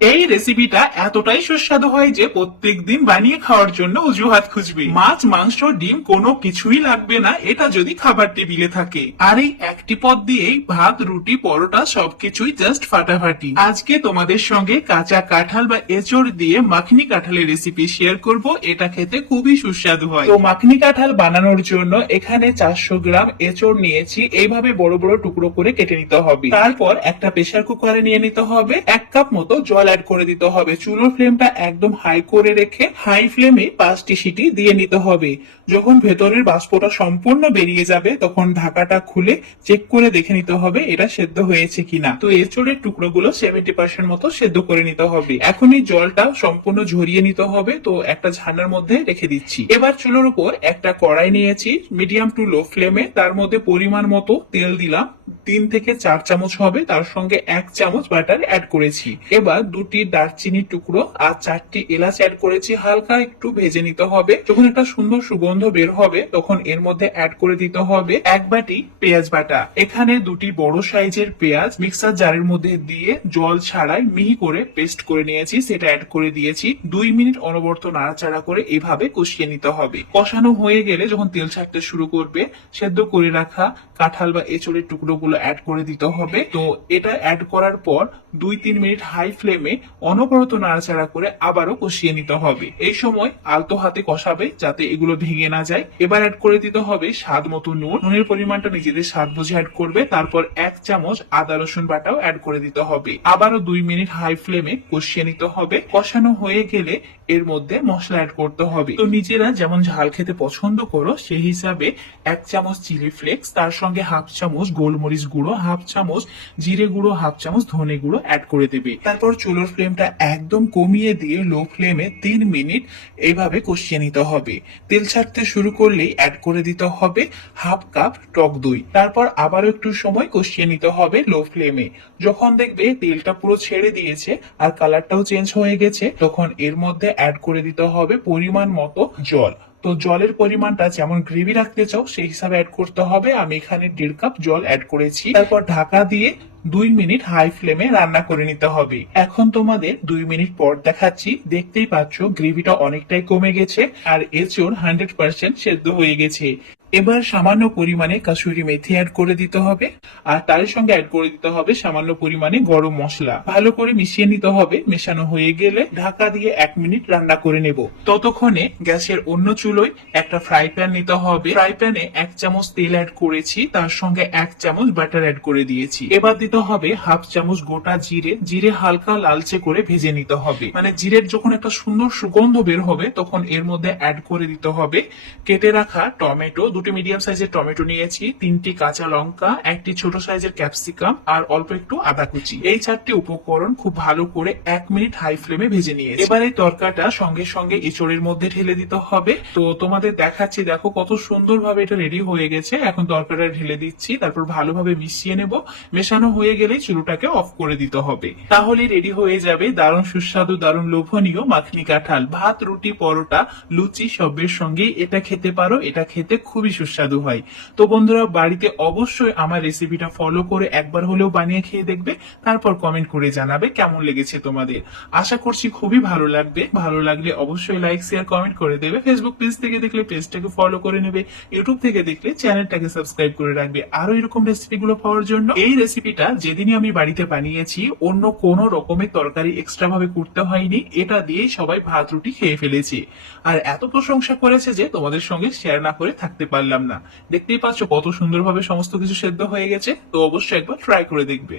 এই রেসিপিটা এতটাই সুস্বাদু হয় যে প্রত্যেকদিন বানিয়ে খাওয়ার জন্য অজুহাত খুঁজবে। মাছ, মাংস, ডিম কোনো কিছুই লাগবে না এটা যদি খাবার টেবিলে থাকে। আর এই একটি পদ দিয়েই ভাত, রুটি, পরোটা সবকিছুই জাস্ট ফাটাফাটি। আজকে তোমাদের সঙ্গে কাঁচা কাঁঠাল বা এঁচড় দিয়ে মাখনি কাঁঠালের রেসিপি শেয়ার করব। এটা খেতে খুবই সুস্বাদু হয়। তো মাখনি কাঁঠাল বানানোর জন্য এখানে 400 গ্রাম এঁচড় নিয়েছি। এইভাবে বড় বড় টুকরো করে কেটে নিতে হবে। তারপর একটা প্রেসার কুকারে নিয়ে নিতে হবে। 1 কাপ মতো জল অ্যাড করে দিতে হবে। চুলোর ফ্লেমটা একদম হাই করে রেখে হাই ফ্লেমে 5টি সিটি দিয়ে নিতে হবে। যখন ভেতরের বাষ্পটা সম্পূর্ণ বেরিয়ে যাবে তখন ঢাকাটা খুলে চেক করে দেখে নিতে হবে এটা সেদ্ধ হয়েছে কিনা। তো এঁচড়ের টুকরোগুলো 70% মতো সেদ্ধ করে নিতে হবে। এখন এই জলটা সম্পূর্ণ ঝরিয়ে নিতে হবে। তো একটা ঝান্নার মধ্যে রেখে দিচ্ছি। এবার চুলোর উপর একটা কড়াই নিয়েছি মিডিয়াম টু লো ফ্লেমে। তার মধ্যে পরিমাণ মতো তেল দিলাম। 3 থেকে 4 চামচ হবে। তার সঙ্গে 1 চামচ বাটার অ্যাড করেছি। এবার 2টি দারচিনি টুকরো আর 4টি এলাচ অ্যাড করেছি। হালকা একটু ভেজে নিতে হবে। যখন একটা সুন্দর সুগন্ধ বের হবে তখন এর মধ্যে অ্যাড করে দিতে হবে 1 বাটি পেঁয়াজ বাটা। এখানে 2টি বড় সাইজের পেঁয়াজ মিক্সার জারের মধ্যে দিয়ে জল ছাড়াই মিহি করে পেস্ট করে নিয়েছি, সেটা অ্যাড করে দিয়েছি। 2 মিনিট অনবরত নাড়াচাড়া করে এভাবে কষিয়ে নিতে হবে। কষানো হয়ে গেলে যখন তেল ছাড়তে শুরু করবে সেদ্ধ করে রাখা কাঁঠাল বা এঁচড়ের টুকরোগুলো অ্যাড করে দিতে হবে। তো এটা অ্যাড করার পর 2-3 মিনিট হাই ফ্লেমে অনবরত নাড়াচাড়া করে আবারও কষিয়ে নিতে হবে। এই সময় আলতো হাতে কষাবে যাতে এগুলো ভেঙে না যায়। এবার অ্যাড করে দিতে হবে স্বাদ মতো নুন। নুনের পরিমাণটা নিজেদের স্বাদ বুঝে অ্যাড করবে। তারপর 1 চামচ আদা রসুন বাটাও অ্যাড করে দিতে হবে। আবারও 2 মিনিট হাই ফ্লেমে কষিয়ে নিতে হবে। কষানো হয়ে গেলে এর মধ্যে মশলা অ্যাড করতে হবে। তো নিজেরা যেমন ঝাল খেতে পছন্দ করো সেই হিসাবে 1 চামচ চিলি ফ্লেক্স, তার সঙ্গে 1/2 চামচ গোলমরিচ গুঁড়ো, 1/2 চামচ জিরে গুঁড়ো, 1/2 চামচ ধনে গুঁড়ো অ্যাড করে দেবে। তারপর চুলোর ফ্লেমটা একদম কমিয়ে দিয়ে লো ফ্লেমে 3 মিনিট এইভাবে কষিয়ে নিতে হবে। তেল ছাড়তে শুরু করলেই অ্যাড করে দিতে হবে 1/2 কাপ টক দই। তারপর আবারও একটু সময় কষিয়ে নিতে হবে লো ফ্লেমে। যখন দেখবে তেলটা পুরো ছেড়ে দিয়েছে আর কালারটাও চেঞ্জ হয়ে গেছে তখন এর মধ্যে অ্যাড করে দিতে হবে পরিমাণ মতো জল। তো জলের পরিমাণটা যেমন গ্রেভি রাখতে চাও সেই হিসাবে অ্যাড করতে হবে। আমি এখানে 1.5 কাপ জল অ্যাড করেছি। তারপর ঢাকা দিয়ে 2 মিনিট হাই ফ্লেমে রান্না করে নিতে হবে। এখন তোমাদের 2 মিনিট পর দেখাচ্ছি। দেখতেই পাচ্ছ গ্রেভিটা অনেকটাই কমে গেছে আর এঁচড় 100% সেদ্ধ হয়ে গেছে। এবার সামান্য পরিমাণে কাসুরি মেথি অ্যাড করে দিতে হবে আর তার সঙ্গে অ্যাড করে দিতে হবে সামান্য পরিমাণে গরম মশলা। ভালো করে মিশিয়ে নিতে হবে। মেশানো হয়ে গেলে ঢাকা দিয়ে 1 মিনিট রান্না করে নেব। ততক্ষণে গ্যাসের অন্য চুলোয় একটা ফ্রাই প্যান নিতে হবে। ফ্রাই প্যানে 1 চামচ তেল অ্যাড করেছি, তার সঙ্গে 1 চামচ বাটার অ্যাড করে দিয়েছি। এবার দিতে হবে 1/2 চামচ গোটা জিরে। জিরে হালকা লালচে করে ভেজে নিতে হবে। মানে জিরের যখন একটা সুন্দর সুগন্ধ বের হবে তখন এর মধ্যে অ্যাড করে দিতে হবে কেটে রাখা টমেটো। 2টি মিডিয়াম সাইজের টমেটো নিয়েছি, 3টি কাঁচা লঙ্কা, 1টি ছোট সাইজের ক্যাপসিকাম আর অল্প একটু আদা কুচি। এই 4টি উপকরণ খুব ভালো করে 1 মিনিট হাই ফ্লেমে ভেজে নিয়েছি। এবার এই তরকাটা সঙ্গে সঙ্গে এঁচড়ের মধ্যে ঢেলে দিতে হবে। তো তোমাদের দেখাচ্ছি, দেখো কত সুন্দরভাবে এটা রেডি হয়ে গেছে। এখন তরকাটা ঢেলে দিচ্ছি, তারপর ভালোভাবে মিশিয়ে নেব। মেশানো হয়ে গেলে চুলোটাকে অফ করে দিতে হবে। তাহলে রেডি হয়ে যাবে দারুণ সুস্বাদু, দারুণ লোভনীয় মাখনি কাঁঠাল। ভাত, রুটি, পরোটা, লুচি সবের সঙ্গে এটা খেতে পারো। এটা খেতে খুবই সুস্বাদু হয়। তো বন্ধুরা, বাড়িতে অবশ্যই আমার রেসিপিটা ফলো করে একবার হলেও বানিয়ে খেয়ে দেখবে। তারপর কমেন্ট করে জানাবে কেমন লেগেছে তোমাদের। আশা করছি খুবই ভালো লাগবে। ভালো লাগলে অবশ্যই লাইক, শেয়ার, কমেন্ট করে দেবে। ফেসবুক পেজ থেকে দেখলে পেজটাকে ফলো করে নেবে। ইউটিউব থেকে দেখলে চ্যানেলটাকে সাবস্ক্রাইব করে রাখবে আরো এরকম রেসিপিগুলো পাওয়ার জন্য। এই রেসিপিটা যেদিনই আমি বাড়িতে বানিয়েছি অন্য কোনো রকমের তরকারি এক্সট্রা ভাবে করতে হয়নি। এটা দিয়েই সবাই ভাত রুটি খেয়ে ফেলেছে আর এত প্রশংসা করেছে যে তোমাদের সঙ্গে শেয়ার না করে থাকতে পারলাম না। দেখতেই পাচ্ছ কত সুন্দরভাবে সমস্ত কিছু সেদ্ধ হয়ে গেছে। তো অবশ্যই একবার ট্রাই করে দেখবে।